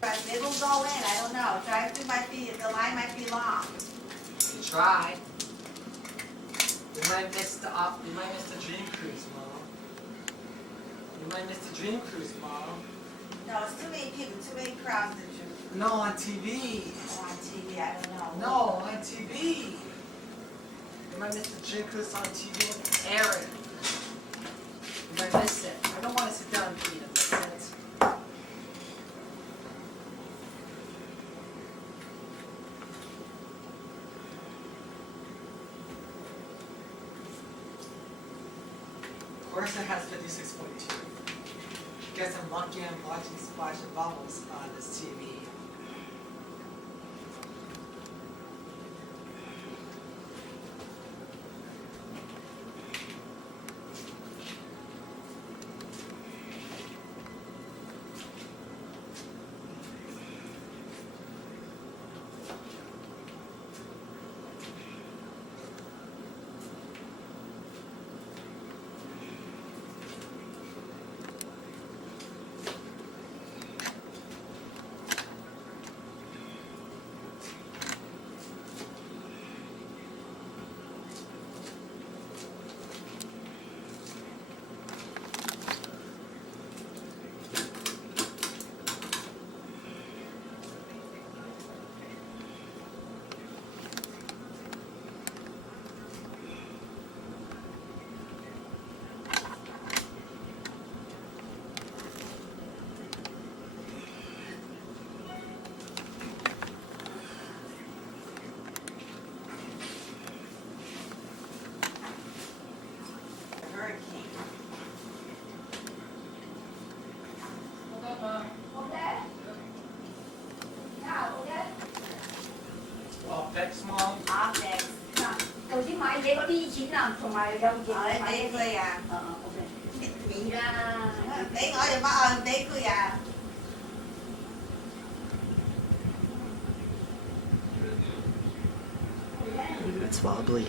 But it'll go in, I don't know. Drive-through might be, the line might be long. You try. We might miss the dream cruise, Mom. You might miss the dream cruise, Mom. No, it's too many people, too many crowds to do. No, on TV. Oh, on TV, I don't know. No, on TV. You might miss the dream cruise on TV with Aaron. You might miss it. I don't want to sit down and eat and miss it. Of course it has 56.2. Guess I'm lucky I'm watching Splash and Bubbles on this TV. Hurricane. Well, thanks, Mom. Optics. 頭先買嘢嗰啲錢啊，同埋有嘢你買俾佢啊？ OK。你啦，俾我就乜？俾佢啊？ It's wobbly.